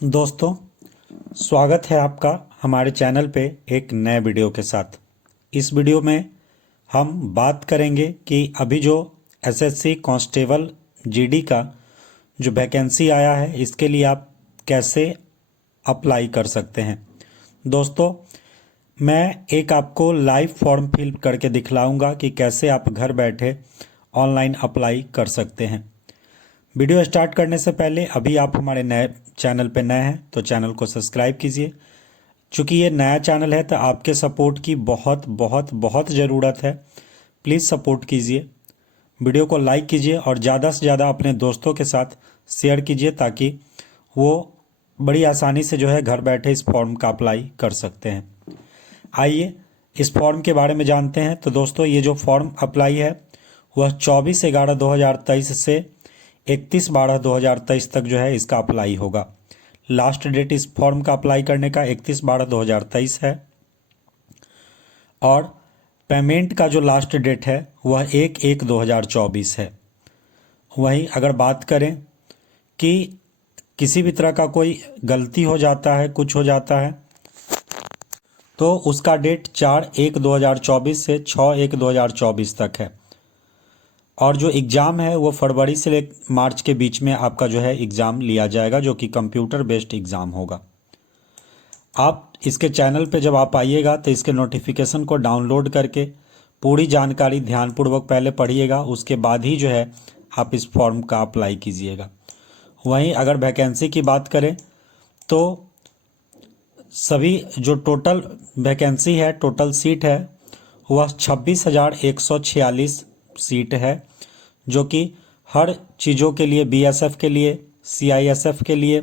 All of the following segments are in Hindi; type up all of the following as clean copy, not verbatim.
दोस्तों, स्वागत है आपका हमारे चैनल पे एक नए वीडियो के साथ। इस वीडियो में हम बात करेंगे कि अभी जो एसएससी कांस्टेबल जीडी का जो वैकेंसी आया है, इसके लिए आप कैसे अप्लाई कर सकते हैं। दोस्तों, मैं एक आपको लाइव फॉर्म फिल करके दिखलाऊंगा कि कैसे आप घर बैठे ऑनलाइन अप्लाई कर सकते हैं। वीडियो स्टार्ट करने से पहले अभी आप हमारे नए चैनल पर नए हैं तो चैनल को सब्सक्राइब कीजिए। चूँकि ये नया चैनल है तो आपके सपोर्ट की बहुत बहुत बहुत ज़रूरत है। प्लीज़ सपोर्ट कीजिए, वीडियो को लाइक कीजिए और ज़्यादा से ज़्यादा अपने दोस्तों के साथ शेयर कीजिए ताकि वो बड़ी आसानी से जो है घर बैठे इस फॉर्म का अप्लाई कर सकते हैं। आइए इस फॉर्म के बारे में जानते हैं। तो दोस्तों, ये जो फॉर्म अप्लाई है वह 24/11/2023 से 31/12/2023 तक जो है इसका अप्लाई होगा। लास्ट डेट इस फॉर्म का अप्लाई करने का 31/12/2023 है और पेमेंट का जो लास्ट डेट है वह 1/1/2024 है। वहीं अगर बात करें कि किसी भी तरह का कोई गलती हो जाता है, कुछ हो जाता है, तो उसका डेट 4/1/2024 से 6/1/2024 तक है। और जो एग्ज़ाम है वो फरवरी से मार्च के बीच में आपका जो है एग्ज़ाम लिया जाएगा, जो कि कंप्यूटर बेस्ड एग्ज़ाम होगा। आप इसके चैनल पे जब आप आइएगा तो इसके नोटिफिकेशन को डाउनलोड करके पूरी जानकारी ध्यानपूर्वक पहले पढ़िएगा, उसके बाद ही जो है आप इस फॉर्म का अप्लाई कीजिएगा। वहीं अगर वैकेंसी की बात करें तो सभी जो टोटल वैकेंसी है, टोटल सीट है, वह 26,146 सीट है, जो कि हर चीज़ों के लिए, बीएसएफ के लिए, सीआईएसएफ के लिए,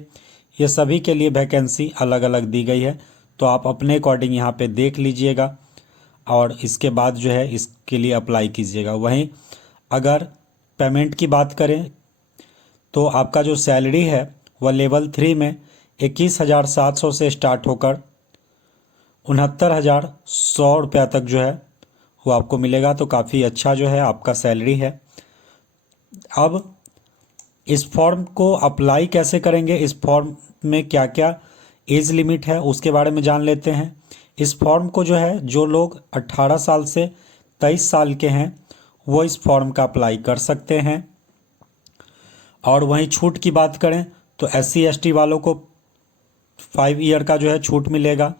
ये सभी के लिए वैकेंसी अलग अलग दी गई है। तो आप अपने अकॉर्डिंग यहाँ पे देख लीजिएगा और इसके बाद जो है इसके लिए अप्लाई कीजिएगा। वहीं अगर पेमेंट की बात करें तो आपका जो सैलरी है वह लेवल 3 में 21,700 से स्टार्ट होकर 69,100 रुपया तक जो है वो आपको मिलेगा। तो काफ़ी अच्छा जो है आपका सैलरी है। अब इस फॉर्म को अप्लाई कैसे करेंगे, इस फॉर्म में क्या क्या एज लिमिट है उसके बारे में जान लेते हैं। इस फॉर्म को जो है, जो लोग 18 साल से 23 साल के हैं वो इस फॉर्म का अप्लाई कर सकते हैं। और वहीं छूट की बात करें तो SC ST वालों को 5 ईयर का जो है छूट मिलेगा।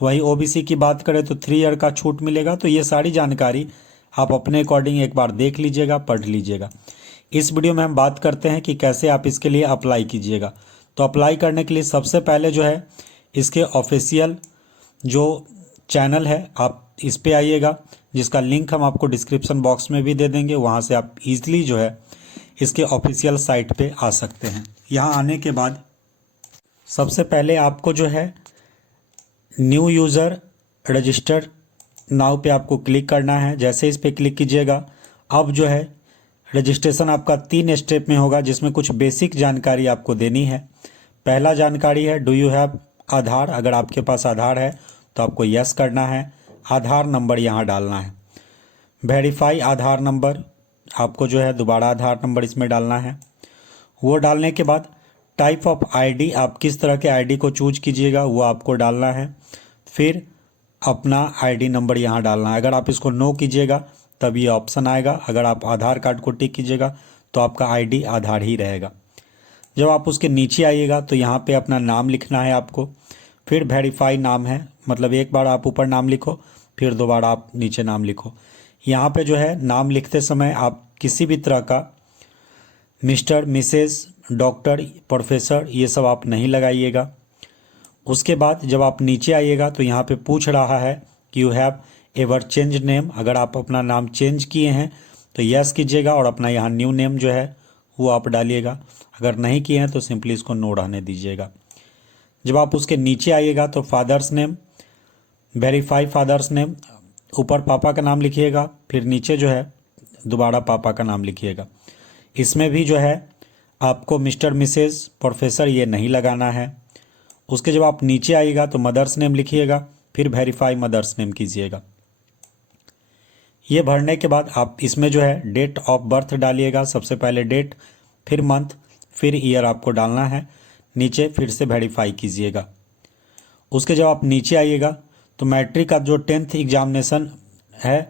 वहीं OBC की बात करें तो 3 ईयर का छूट मिलेगा। तो ये सारी जानकारी आप अपने अकॉर्डिंग एक बार देख लीजिएगा, पढ़ लीजिएगा। इस वीडियो में हम बात करते हैं कि कैसे आप इसके लिए अप्लाई कीजिएगा। तो अप्लाई करने के लिए सबसे पहले जो है इसके ऑफिशियल जो चैनल है आप इस पे आइएगा, जिसका लिंक हम आपको डिस्क्रिप्शन बॉक्स में भी दे देंगे। वहाँ से आप ईजिली जो है इसके ऑफिशियल साइट पे आ सकते हैं। यहाँ आने के बाद सबसे पहले आपको जो है न्यू यूज़र रजिस्टर नाउ पे आपको क्लिक करना है। जैसे इस पे क्लिक कीजिएगा, अब जो है रजिस्ट्रेशन आपका 3 स्टेप में होगा, जिसमें कुछ बेसिक जानकारी आपको देनी है। पहला जानकारी है, डू यू हैव आधार। अगर आपके पास आधार है तो आपको यस करना है। आधार नंबर यहाँ डालना है। वेरीफाई आधार नंबर, आपको जो है दोबारा आधार नंबर इसमें डालना है। वो डालने के बाद टाइप ऑफ आईडी, आप किस तरह के आईडी को चूज कीजिएगा वो आपको डालना है। फिर अपना आईडी नंबर यहाँ डालना है। अगर आप इसको नो कीजिएगा तब ये ऑप्शन आएगा। अगर आप आधार कार्ड को टिक कीजिएगा तो आपका आईडी आधार ही रहेगा। जब आप उसके नीचे आइएगा तो यहाँ पे अपना नाम लिखना है आपको। फिर वेरीफाई नाम है, मतलब एक बार आप ऊपर नाम लिखो फिर दोबारा आप नीचे नाम लिखो। यहाँ पे जो है नाम लिखते समय आप किसी भी तरह का मिस्टर, मिसेस, डॉक्टर, प्रोफेसर ये सब आप नहीं लगाइएगा। उसके बाद जब आप नीचे आइएगा तो यहाँ पे पूछ रहा है कि you have ever change name. अगर आप अपना नाम चेंज किए हैं तो यस कीजिएगा और अपना यहाँ न्यू नेम जो है वो आप डालिएगा। अगर नहीं किए हैं तो सिंपली इसको नो रहने दीजिएगा। जब आप उसके नीचे आइएगा तो father's name, verify father's name, ऊपर पापा का नाम लिखिएगा, फिर नीचे जो है दोबारा पापा का नाम लिखिएगा। इसमें भी जो है आपको मिस्टर, मिसेस, प्रोफेसर ये नहीं लगाना है। उसके जब आप नीचे आइएगा तो मदर्स नेम लिखिएगा, फिर वेरीफाई मदर्स नेम कीजिएगा। ये भरने के बाद आप इसमें जो है डेट ऑफ बर्थ डालिएगा। सबसे पहले डेट, फिर मंथ, फिर ईयर आपको डालना है। नीचे फिर से वेरीफाई कीजिएगा। उसके जब आप नीचे आइएगा तो मैट्रिक का जो 10th एग्जामिनेशन है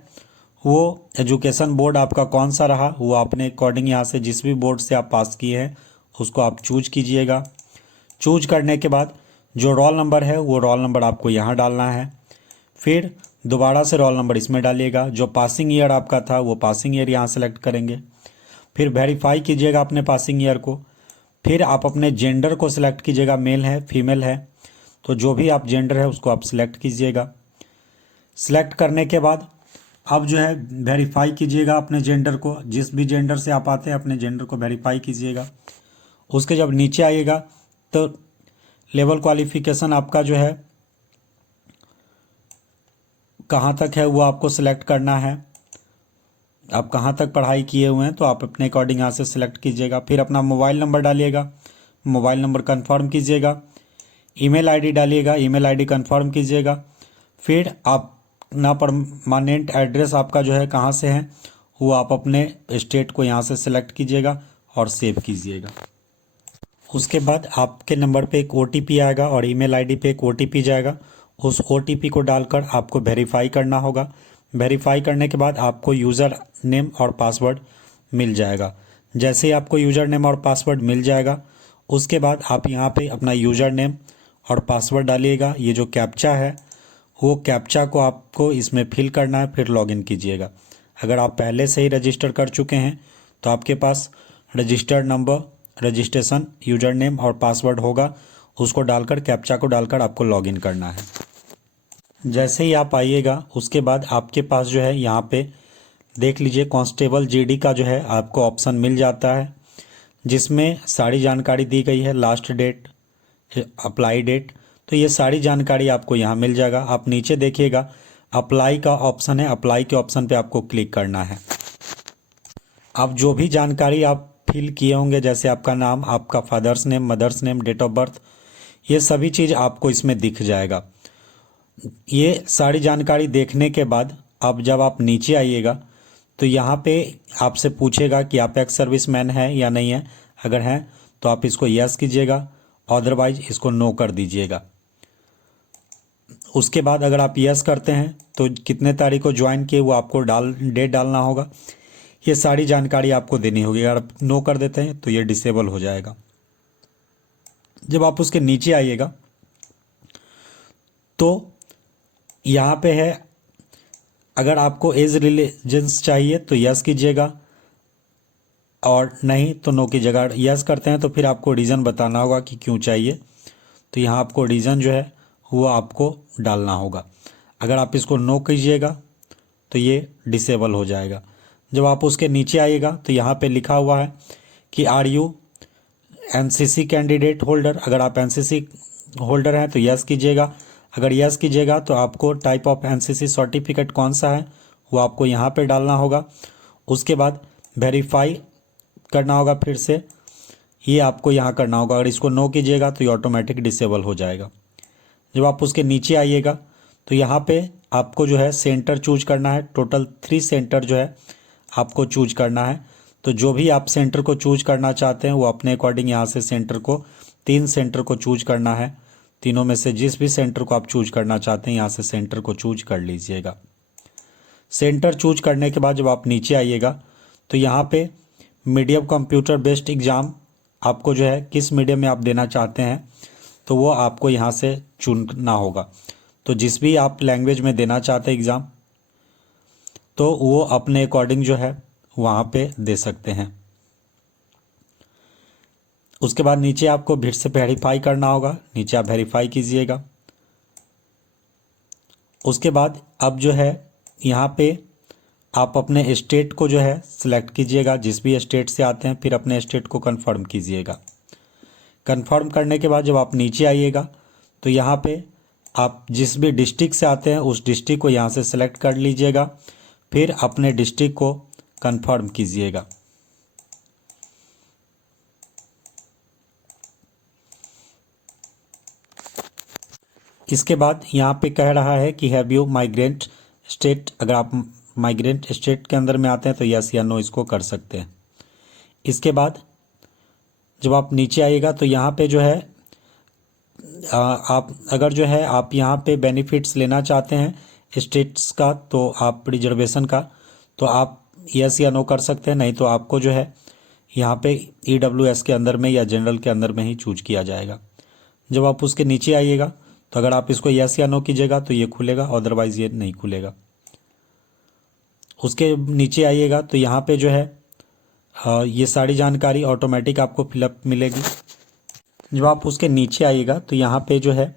वो एजुकेशन बोर्ड आपका कौन सा रहा वो अपने अकॉर्डिंग यहाँ से जिस भी बोर्ड से आप पास किए हैं उसको आप चूज कीजिएगा। चूज करने के बाद जो रोल नंबर है वो रोल नंबर आपको यहाँ डालना है। फिर दोबारा से रोल नंबर इसमें डालिएगा। जो पासिंग ईयर आपका था वो पासिंग ईयर यहाँ सेलेक्ट करेंगे। फिर वेरीफाई कीजिएगा अपने पासिंग ईयर को। फिर आप अपने जेंडर को सिलेक्ट कीजिएगा, मेल है फीमेल है, तो जो भी आप जेंडर है उसको आप सिलेक्ट कीजिएगा। सिलेक्ट करने के बाद अब जो है वेरीफाई कीजिएगा अपने जेंडर को। जिस भी जेंडर से आप आते हैं अपने जेंडर को वेरीफाई कीजिएगा। उसके जब नीचे आइएगा तो लेवल क्वालिफिकेशन आपका जो है कहाँ तक है वो आपको सिलेक्ट करना है। आप कहाँ तक पढ़ाई किए हुए हैं तो आप अपने अकॉर्डिंग यहाँ से सिलेक्ट कीजिएगा। फिर अपना मोबाइल नंबर डालिएगा, मोबाइल नंबर कन्फर्म कीजिएगा। ईमेल आईडी डालिएगा, ईमेल आईडी कन्फर्म कीजिएगा। फिर आप ना परमानेंट एड्रेस आपका जो है कहाँ से है वो आप अपने स्टेट को यहाँ से सिलेक्ट कीजिएगा और सेव कीजिएगा। उसके बाद आपके नंबर पे एक OTP आएगा और ईमेल आईडी पे एक OTP जाएगा। उस OTP को डालकर आपको वेरीफाई करना होगा। वेरीफाई करने के बाद आपको यूज़र नेम और पासवर्ड मिल जाएगा। जैसे ही आपको यूज़र नेम और पासवर्ड मिल जाएगा उसके बाद आप यहाँ पे अपना यूज़र नेम और पासवर्ड डालिएगा। ये जो कैप्चा है वो कैप्चा को आपको इसमें फिल करना है, फिर लॉगिन कीजिएगा। अगर आप पहले से ही रजिस्टर कर चुके हैं तो आपके पास registered number, registration, user name और पासवर्ड होगा, उसको डालकर कैप्चा को डालकर आपको लॉगिन करना है। जैसे ही आप आइएगा उसके बाद आपके पास जो है यहाँ पे देख लीजिए कांस्टेबल GD का जो है आपको ऑप्शन मिल जाता है जिसमें सारी जानकारी दी गई है, लास्ट डेट, अप्लाई डेट, तो ये सारी जानकारी आपको यहाँ मिल जाएगा। आप नीचे देखिएगा अप्लाई का ऑप्शन है, अप्लाई के ऑप्शन पे आपको क्लिक करना है। अब जो भी जानकारी आप फिल किए होंगे जैसे आपका नाम, आपका father's name, mother's name, date of birth, ये सभी चीज़ आपको इसमें दिख जाएगा। ये सारी जानकारी देखने के बाद अब जब आप नीचे आइएगा तो यहाँ पे आपसे पूछेगा कि आप एक्स सर्विसमैन है या नहीं है। अगर हैं तो आप इसको यस कीजिएगा, अदरवाइज इसको नो कर दीजिएगा। उसके बाद अगर आप यस करते हैं तो कितने तारीख को ज्वाइन किए वो आपको डेट डालना होगा। ये सारी जानकारी आपको देनी होगी। अगर आप नो कर देते हैं तो ये डिसेबल हो जाएगा। जब आप उसके नीचे आइएगा तो यहाँ पे है अगर आपको एज रिलीजन्स चाहिए तो यस कीजिएगा और नहीं तो नो कीजिएगा। यस करते हैं तो फिर आपको रीज़न बताना होगा कि क्यों चाहिए, तो यहाँ आपको रीज़न जो है वो आपको डालना होगा। अगर आप इसको नो कीजिएगा तो ये डिसेबल हो जाएगा। जब आप उसके नीचे आइएगा तो यहाँ पे लिखा हुआ है कि are you NCC candidate holder. अगर आप NCC होल्डर हैं तो यस कीजिएगा। अगर यस कीजिएगा तो आपको टाइप ऑफ NCC सर्टिफिकेट कौन सा है वो आपको यहाँ पे डालना होगा। उसके बाद वेरीफाई करना होगा, फिर से ये आपको यहाँ करना होगा। अगर इसको नो कीजिएगा तो ये ऑटोमेटिक डिसेबल हो जाएगा। जब आप उसके नीचे आइएगा तो यहाँ पे आपको जो है सेंटर चूज करना है। टोटल 3 सेंटर जो है आपको चूज करना है। तो जो भी आप सेंटर को चूज करना चाहते हैं वो अपने अकॉर्डिंग यहाँ से सेंटर को 3 सेंटर को चूज करना है। तीनों में से जिस भी सेंटर को आप चूज करना चाहते हैं यहाँ से सेंटर को चूज कर लीजिएगा। सेंटर चूज करने के बाद जब आप नीचे आइएगा तो यहाँ पे मीडियम कंप्यूटर बेस्ड एग्ज़ाम आपको जो है किस मीडियम में आप देना चाहते हैं तो वो आपको यहाँ से चुनना होगा। तो जिस भी आप लैंग्वेज में देना चाहते हैं एग्ज़ाम तो वो अपने अकॉर्डिंग जो है वहाँ पे दे सकते हैं। उसके बाद नीचे आपको फिर से वेरीफाई करना होगा, नीचे आप वेरीफाई कीजिएगा। उसके बाद अब जो है यहाँ पे आप अपने स्टेट को जो है सिलेक्ट कीजिएगा। जिस भी स्टेट से आते हैं फिर अपने स्टेट को कंफर्म कीजिएगा। कंफर्म करने के बाद जब आप नीचे आइएगा तो यहाँ पे आप जिस भी डिस्ट्रिक्ट से आते हैं उस डिस्ट्रिक्ट को यहाँ से सिलेक्ट कर लीजिएगा। फिर अपने डिस्ट्रिक्ट को कंफर्म कीजिएगा। इसके बाद यहाँ पे कह रहा है कि हैव यू माइग्रेंट स्टेट। अगर आप माइग्रेंट स्टेट के अंदर में आते हैं तो यस या नो इसको कर सकते हैं। इसके बाद जब आप नीचे आइएगा तो यहाँ पे जो है आप अगर जो है आप यहाँ पे बेनिफिट्स लेना चाहते हैं स्टेट्स का, तो आप रिजर्वेशन का, तो आप यस या नो कर सकते हैं। नहीं तो आपको जो है यहाँ पे EWS के अंदर में या जनरल के अंदर में ही चूज किया जाएगा। जब आप उसके नीचे आइएगा तो अगर आप इसको यस या नो कीजिएगा तो ये खुलेगा, अदरवाइज़ ये नहीं खुलेगा। उसके नीचे आइएगा तो यहाँ पे जो है ये सारी जानकारी ऑटोमेटिक आपको फिलअप मिलेगी। जब आप उसके नीचे आइएगा तो यहाँ पे जो है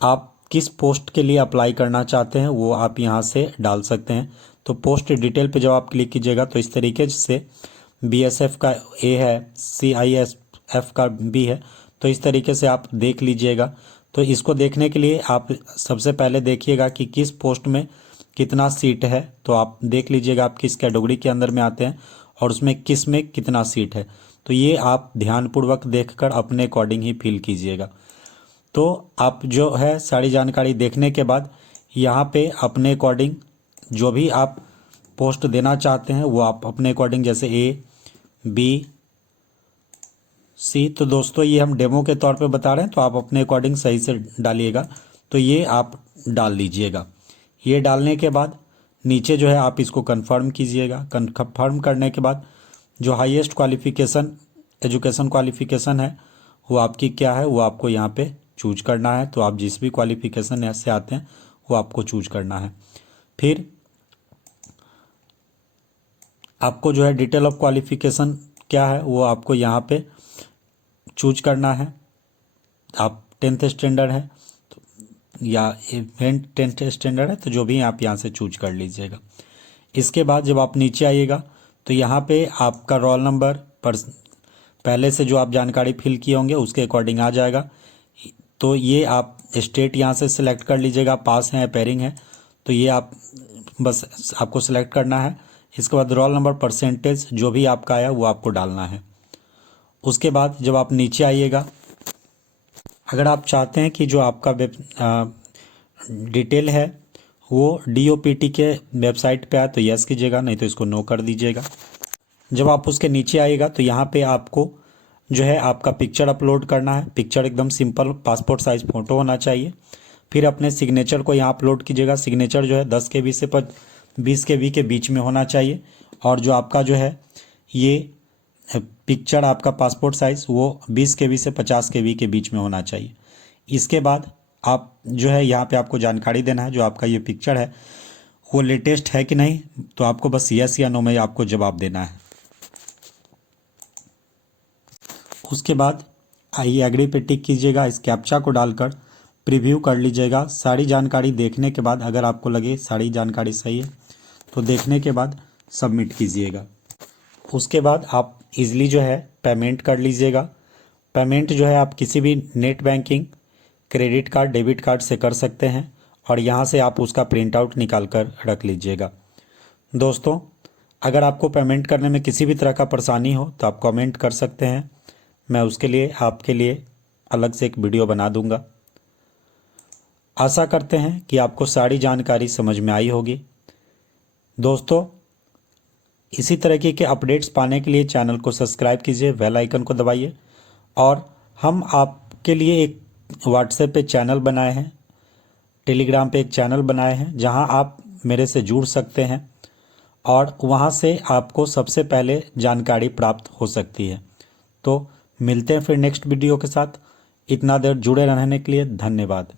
आप किस पोस्ट के लिए अप्लाई करना चाहते हैं वो आप यहाँ से डाल सकते हैं। तो पोस्ट डिटेल पे जब आप क्लिक कीजिएगा तो इस तरीके से BSF का A है, CISF का B है, तो इस तरीके से आप देख लीजिएगा। तो इसको देखने के लिए आप सबसे पहले देखिएगा कि किस पोस्ट में कितना सीट है, तो आप देख लीजिएगा आप किस कैटेगरी के अंदर में आते हैं और उसमें किस में कितना सीट है। तो ये आप ध्यानपूर्वक देखकर अपने अकॉर्डिंग ही फिल कीजिएगा। तो आप जो है सारी जानकारी देखने के बाद यहाँ पे अपने अकॉर्डिंग जो भी आप पोस्ट देना चाहते हैं वो आप अपने अकॉर्डिंग, जैसे A, B, C, तो दोस्तों ये हम डेमो के तौर पे बता रहे हैं, तो आप अपने अकॉर्डिंग सही से डालिएगा। तो ये आप डाल लीजिएगा। ये डालने के बाद नीचे जो है आप इसको कंफर्म कीजिएगा। कंफर्म करने के बाद जो हाईएस्ट क्वालिफ़िकेशन एजुकेशन क्वालिफ़िकेशन है वो आपकी क्या है वो आपको यहाँ पे चूज करना है। तो आप जिस भी क्वालिफ़िकेशन से आते हैं वो आपको चूज करना है। फिर आपको जो है डिटेल ऑफ क्वालिफ़िकेशन क्या है वो आपको यहाँ पे चूज करना है। आप 10th स्टैंडर्ड है या इवेंट 10th स्टैंडर्ड है, तो जो भी आप यहाँ से चूज कर लीजिएगा। इसके बाद जब आप नीचे आइएगा तो यहाँ पे आपका रोल नंबर पर पहले से जो आप जानकारी फिल किए होंगे उसके अकॉर्डिंग आ जाएगा। तो ये आप स्टेट यहाँ से सिलेक्ट कर लीजिएगा, पास है पेयरिंग है, तो ये आप बस आपको सिलेक्ट करना है। इसके बाद रोल नंबर परसेंटेज जो भी आपका आया वो आपको डालना है। उसके बाद जब आप नीचे आइएगा, अगर आप चाहते हैं कि जो आपका डिटेल है वो DOPT के वेबसाइट पे आए तो यस कीजिएगा, नहीं तो इसको नो कर दीजिएगा। जब आप उसके नीचे आइएगा तो यहाँ पे आपको जो है आपका पिक्चर अपलोड करना है। पिक्चर एकदम सिंपल पासपोर्ट साइज फ़ोटो होना चाहिए। फिर अपने सिग्नेचर को यहाँ अपलोड कीजिएगा। सिग्नेचर जो है 10 KB से 20 KB के बीच में होना चाहिए। और जो आपका जो है ये पिक्चर आपका पासपोर्ट साइज़ वो 20 KB से 50 KB के बीच में होना चाहिए। इसके बाद आप जो है यहाँ पे आपको जानकारी देना है जो आपका ये पिक्चर है वो लेटेस्ट है कि नहीं, तो आपको बस यस या नो में आपको जवाब देना है। उसके बाद आई एग्री पे टिक कीजिएगा। इस कैप्चा को डालकर प्रीव्यू कर लीजिएगा। सारी जानकारी देखने के बाद अगर आपको लगे सारी जानकारी सही है तो देखने के बाद सबमिट कीजिएगा। उसके बाद आप इजीली जो है पेमेंट कर लीजिएगा। पेमेंट जो है आप किसी भी net banking, credit card, debit card से कर सकते हैं और यहाँ से आप उसका प्रिंट आउट निकाल कर रख लीजिएगा। दोस्तों, अगर आपको पेमेंट करने में किसी भी तरह का परेशानी हो तो आप कमेंट कर सकते हैं, मैं उसके लिए आपके लिए अलग से एक वीडियो बना दूंगा। आशा करते हैं कि आपको सारी जानकारी समझ में आई होगी। दोस्तों, इसी तरीके के अपडेट्स पाने के लिए चैनल को सब्सक्राइब कीजिए, बेल आइकन को दबाइए। और हम आपके लिए एक व्हाट्सएप पे चैनल बनाए हैं, टेलीग्राम पे एक चैनल बनाए हैं जहां आप मेरे से जुड़ सकते हैं और वहां से आपको सबसे पहले जानकारी प्राप्त हो सकती है। तो मिलते हैं फिर नेक्स्ट वीडियो के साथ। इतना देर जुड़े रहने के लिए धन्यवाद।